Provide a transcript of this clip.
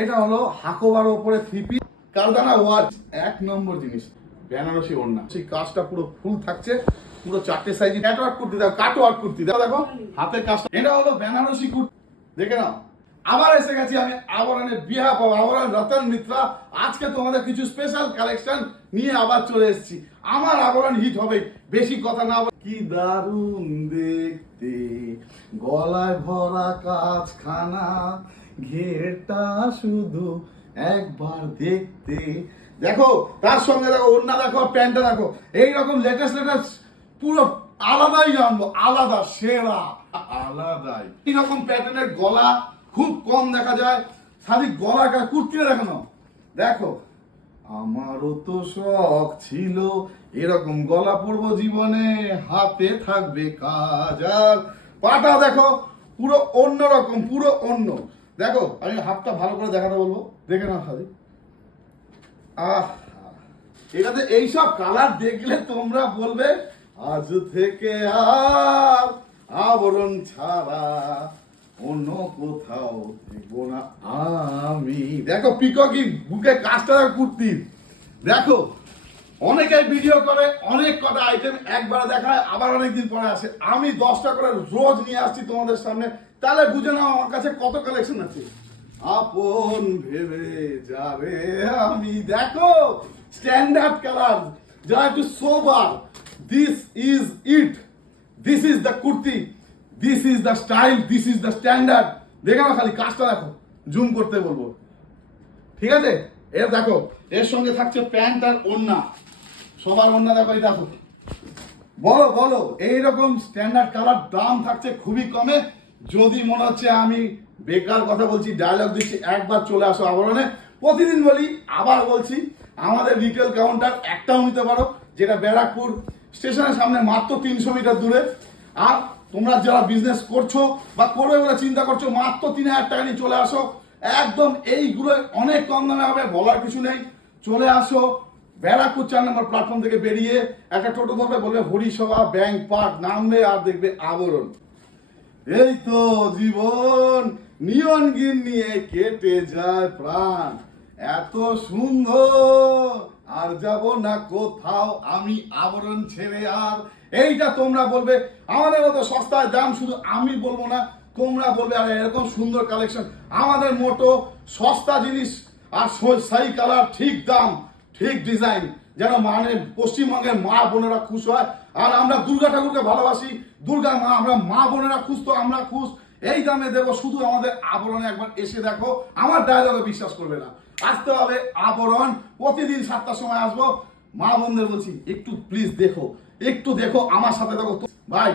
এটা হলো হাকোবার উপরে থ্রি পিস কারদানা ওয়াচ, এক নম্বর জিনিস। বেনারসি ওড়না, সেই কাজটা পুরো ফুল থাকছে, পুরো 4টে সাইজ কাট ওয়ার্ক করতে দাও, কাট ওয়ার্ক করতে দাও। দেখো হাতের কাজটা, এটা হলো বেনারসি কুর্তি, দেখে নাও। আবার এসে গেছি আমি আবরণের বিহাফ অফ আবরণ রতন মিত্রা। আজকে তোমাদের কিছু স্পেশাল কালেকশন নিয়ে আবার চলে এসেছি। আমার আবরণ হিট হবে, বেশি কথা না। কি দারুণ দেখতে, গলায় ভরা কাজখানা, ঘেরটা শুধু একবার দেখতে। দেখো তার সঙ্গে দেখো ওড়না, দেখো প্যান্টটা দেখো, এইরকম লেটেস্ট পুরো আলাদাই জানবো, আলাদা সেরা আলাদাই। এইরকম প্যাটার্নের গলা খুব কম দেখা যায়। খালি গলা কুর্তিটা দেখানো, দেখো আমারও তো শখ ছিল এরকম গলা পরবো জীবনে, হাতে থাকবে কাজ। আর পাটা দেখো পুরো অন্যরকম, পুরো অন্য। দেখো আমি হাতটা ভালো করে দেখাতে বলবো, দেখে নাও খালি। এটাতে এইসব কালার দেখলে তোমরা বলবে আজ থেকে আর আবরণ ছাড়া অন্য কোথাও দেখবো না আমি। দেখো পিককি বুকে কাজটা কুর্তি, দেখো অনেকে ভিডিও করে, অনেক কটা আইটেম একবার দেখায়, আবার অনেকদিন পরে আসে। আমি 10টা করে রোজ নিয়ে আসছি তোমাদের সামনে, তাহলে বুঝে নাও আমার কাছে কত কালেকশন আছে। আপন ভেবে যাবে আমি, দেখো স্ট্যান্ডার্ড কালার, যা একটু sober. This is it, this is the kurti, this is the style, this is the standard. দেখো না খালি কাজটা দেখো, জুম করতে বলবো, ঠিক আছে? এর দেখো এর সঙ্গে থাকছে প্যান্ট আর ওড়না, সবার ওড়না দেখো, এই দেখো। বলো বলো, এইরকম স্ট্যান্ডার্ড কালার, দাম থাকছে খুবই কমে। যদি মনে হচ্ছে আমি বেকার কথা বলছি, ডায়লগ দিচ্ছি, একবার চলে আসো আবরণে। প্রতিদিন বলি, আবার বলছি, আমাদের রিটেল কাউন্টার একটাও নিতে পারো, যেটা ব্যারাকপুর স্টেশনের সামনে, মাত্র 300 মিটার দূরে। আর তোমরা যারা বিজনেস করছো বা করবে বলে চিন্তা করছো, মাত্র 3000 টাকা নিয়ে চলে আসো। একদম এইগুলো অনেক কম দামে হবে, বলার কিছু নেই। চলে আসো ব্যারাকপুর 4 নম্বর প্ল্যাটফর্ম থেকে বেরিয়ে একটা টোটো ধরবে, বলবে হরিসভা ব্যাংক পার্ক, নামবে আর দেখবে আবরণ। এই তো জীবন, নিয়ন গিন নিয়ে কেটে যায় প্রাণ, এত সুন্দর আর যাব না কোথাও আমি আবরণ ছেড়ে। আর এইটা তোমরা বলবে আমাদের মতো সস্তায় দাম, শুধু আমি বলবো না, তোমরা বলবে আর এরকম সুন্দর কালেকশন। আমাদের মোটো সস্তা জিনিস আর সাই কালার, ঠিক দাম, ঠিক ডিজাইন, যেন মানে পশ্চিমবঙ্গের মা বোনেরা খুশ হয়। আর আমরা দুর্গা ঠাকুরকে ভালোবাসি, দুর্গা মা, আমরা মা বোনেরা খুশ তো আমরা খুশ। এই দামে দেবো, শুধু আমাদের আবরণে একবার এসে দেখো। আমার ডায়লগে বিশ্বাস করবে না, আসতে হবে আবরণ। প্রতিদিন 7টার সময় আসবো। মা বোনদের বলছি একটু প্লিজ দেখো, একটু দেখো, আমার সাথে দেখো ভাই।